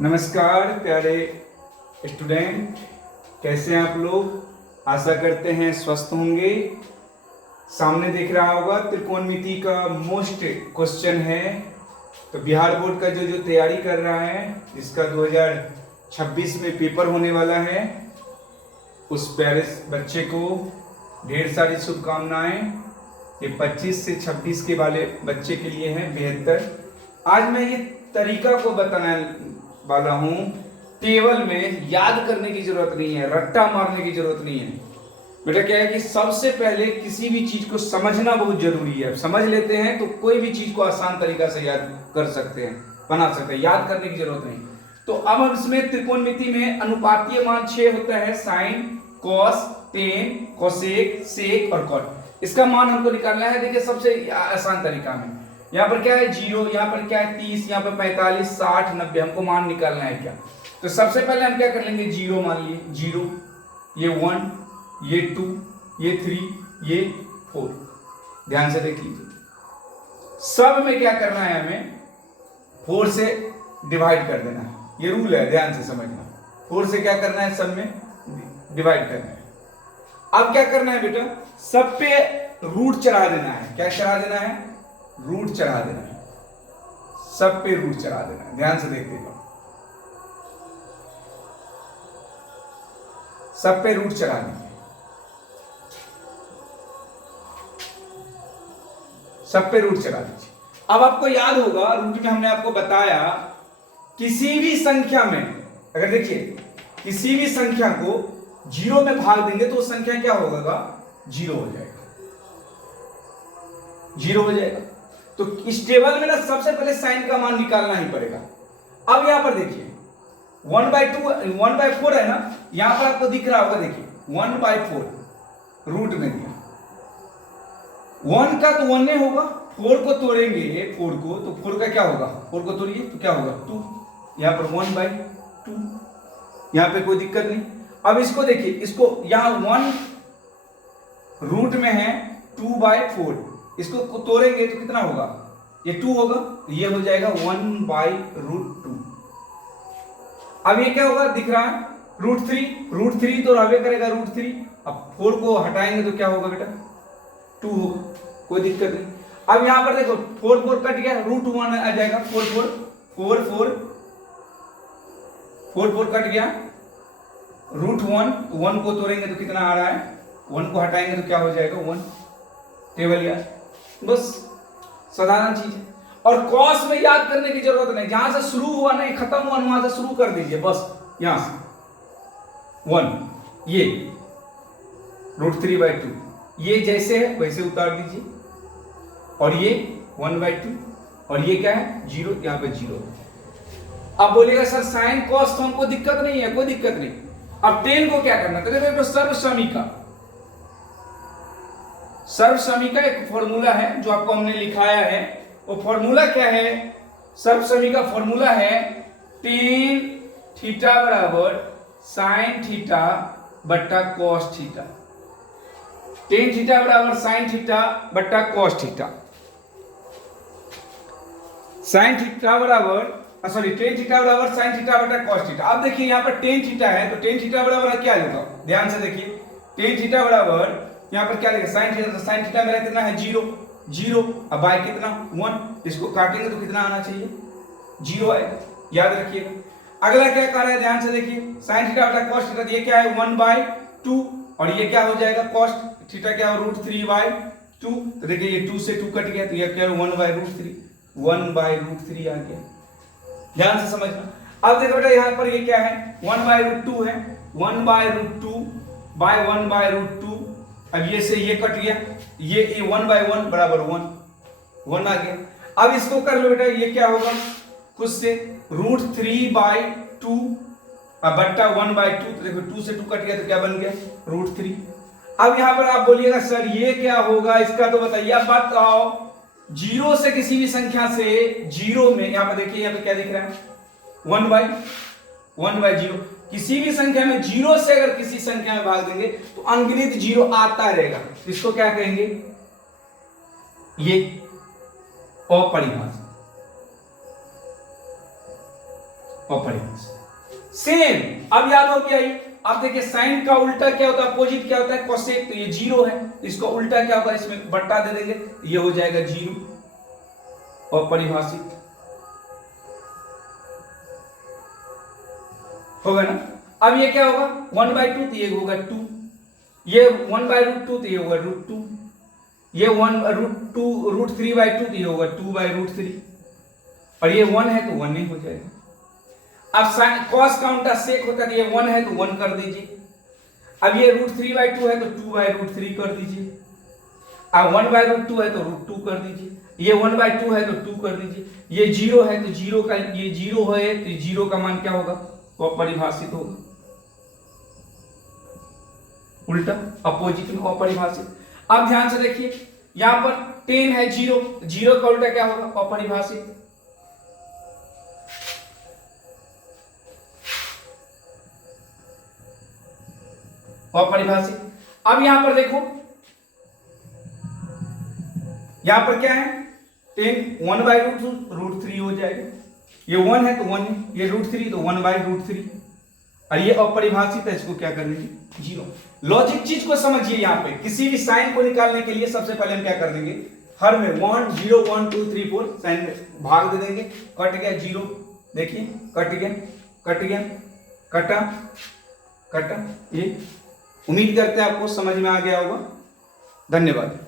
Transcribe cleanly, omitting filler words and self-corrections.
नमस्कार प्यारे स्टूडेंट, कैसे हैं आप लोग। आशा करते हैं स्वस्थ होंगे। सामने दिख रहा होगा त्रिकोणमिति का मोस्ट क्वेश्चन है। तो बिहार बोर्ड का जो तैयारी कर रहा है, इसका 2026 में पेपर होने वाला है, उस प्यारे बच्चे को ढेर सारी शुभकामनाएं। ये 25 से 26 के वाले बच्चे के लिए है बेहतर। आज मैं ये तरीका को बताने वाला हूं। टेबल में याद करने की जरूरत नहीं है, रट्टा मारने की जरूरत नहीं है। बेटा क्या है कि सबसे पहले किसी भी चीज को समझना बहुत जरूरी है। समझ लेते हैं तो कोई भी चीज को आसान तरीका से याद कर सकते हैं, बना सकते हैं। याद करने की जरूरत नहीं। तो अब हम इसमें त्रिकोणमिति में अनुपातीय मान 6 होता है, साइन, कॉस, टेन, कोसेक, सेक और कॉट। इसका मान हमको निकालना है। देखिए सबसे आसान तरीका में यहाँ पर क्या है 0, यहाँ पर क्या है 30, यहाँ पर 45, 60, 90। हमको मान निकालना है क्या। तो सबसे पहले हम क्या कर लेंगे, 0 मान लिए, 0, ये 1, ये 2, ये 3, ये 4। ध्यान से देख लीजिए। सब में क्या करना है, हमें 4 से डिवाइड कर देना है। ये रूल है, ध्यान से समझना। 4 से क्या करना है, सब में डिवाइड करना है। अब क्या करना है बेटा, सब पे रूट चढ़ा देना है। क्या चढ़ा देना है, रूट चढ़ा देना है। सब पे रूट चढ़ा देना है। ध्यान से देखते जाओ, सब पे रूट चढ़ा देंगे। सब पे रूट चढ़ा दीजिए। अब आपको याद होगा, रूट में हमने आपको बताया किसी भी संख्या में, अगर देखिए किसी भी संख्या को 0 में भाग देंगे तो संख्या क्या होगा, 0 हो जाएगा। 0 हो जाएगा। तो इस टेबल में ना सबसे पहले साइन का मान निकालना ही पड़ेगा। अब यहां पर देखिए 1/4 है ना, यहां पर आपको दिख रहा होगा, देखिए 1/4 रूट में दिया। 1 का तो 1 होगा, 4 को तोड़ेंगे, 4 को तो 4 का क्या होगा, 4 को तोड़िए तो क्या होगा 2। यहां पर 1/2, यहां पे कोई दिक्कत नहीं। अब इसको देखिए, इसको यहां 1 रूट में है 2/4, इसको तोड़ेंगे तो कितना होगा, ये 2 होगा, तो ये हो जाएगा 1/√2। अब ये क्या होगा, दिख रहा है √3 तो रहबे करेगा √3। अब 4 को हटाएंगे तो क्या होगा बेटा, 2 होगा, कोई दिक्कत नहीं। अब यहां पर देखो 4 कट गया, √1 आ जाएगा। 4 कट गया, √1 को तोड़ेंगे तो कितना आ रहा है, 1 को हटाएंगे तो क्या हो जाएगा 1। टेबल याद, बस साधारण चीज है। और कॉस में याद करने की जरूरत नहीं, जहां से शुरू हुआ नहीं खत्म हुआ वहां से शुरू कर दीजिए, बस यहां से 1, ये √3/2, ये जैसे है वैसे उतार दीजिए। और ये 1/2, और ये क्या है 0, यहां पे 0। अब बोलिएगा सर साइन कॉस तो हमको दिक्कत नहीं है, कोई दिक्कत नहीं। अब 10 को क्या करना, तो देखो सर्वसमीका एक फॉर्मूला है जो आपको हमने लिखाया है। वो फॉर्मूला क्या है, सर्वसमीका फॉर्मूला है tan थीटा बराबर sin थीटा बट्टा cos थीटा। tan थीटा बराबर sin थीटा बट्टा cos थीटा। sin थीटा बराबर tan थीटा बराबर sin थीटा बट्टा cos थीटा। अब देखिए यहाँ पर tan थीटा है, तो tan थीटा बराबर क्या होगा, ध्यान से देखिए। tan थीटा बराबर यहाँ पर क्या लिखा, sin थीटा, तो sin थीटा मेरा कितना है 0। अब बाय कितना 1, इसको काटेंगे तो कितना आना चाहिए 0 आएगा, याद रखिएगा। अगला क्या कर रहा है, ध्यान से देखिए, sin थीटा बटा cos थीटा, ये क्या है 1/2, और ये क्या हो जाएगा cos थीटा क्या है √3/2। तो देखिए ये 2 से 2 कट गया, तो ये क्या है 1/√3 आ गया। ध्यान से समझना। अब देखो बेटा यहाँ पर ये क्या है 1/√2 है, 1/√2 अब ये से ये कट गया, ये 1/1 बराबर 1 आ गया। अब इसको कर लो बेटा, ये क्या होगा खुद से √3/2 बट्टा 1/2। तो देखो 2 से 2 कट गया तो क्या बन गया √3। अब यहां पर आप बोलिएगा सर ये क्या होगा, इसका तो बताइए। अब बात आओ 0 से किसी भी संख्या से 0 में, यहां पर देखिए यहां पर क्या दिख रहा है 1/0। किसी भी संख्या में 0 से अगर किसी संख्या में भाग देंगे तो अनगिनत 0 आता रहेगा। इसको क्या कहेंगे, ये अपरिभाषित। अपरिभाषित। सेम अब याद हो गया ये। अब देखिए साइन का उल्टा क्या होता है, अपोजिट क्या होता है, कोसेक। तो ये 0 है, इसका उल्टा क्या होगा, इसमें बट्टा दे देंगे, ये हो जाएगा 0, अपरिभाषित होगा ना। अब ये क्या होगा 1/2, तो ये होगा 2, ये 1/√2, तो ये होगा √2, ये 1√2 √3/2, तो ये होगा 2/√3, और ये 1 है तो 1 नहीं हो जाएगा। अब साइन कॉस का उल्टा सेक होता है, ये 1 है तो 1 कर दीजिए। अब ये √3/2 है तो 2/√3 कर दीजिए। अब 1/√2 है तो √2 कर दीजिए। ये 1/2 है तो 2 कर दीजिए। ये 0 है तो 0 का, ये 0 है तो 0 का मान क्या होगा, वो अपरिभाषित होगा, उल्टा अपोजिट में अपरिभाषित। अब ध्यान से देखिए यहां पर 10 है, 0 का उल्टा क्या होगा, अपरिभाषित। अपरिभाषित। अब यहां पर देखो, यहां पर क्या है 10 1/√3 हो जाएगा। ये 1 है तो 1 है, ये √3 तो 1/√3, और ये अपरिभाषित है, इसको क्या कर देंगे 0। लॉजिक चीज को समझिए। यहां पे किसी भी साइन को निकालने के लिए सबसे पहले हम क्या कर देंगे, हर में 1 0 1 2 3 4 साइन में भाग दे देंगे। कट गया 0, देखिए कट गया, कट गया, कटा, कटा। ये उम्मीद करते हैं आपको समझ में आ गया होगा। धन्यवाद।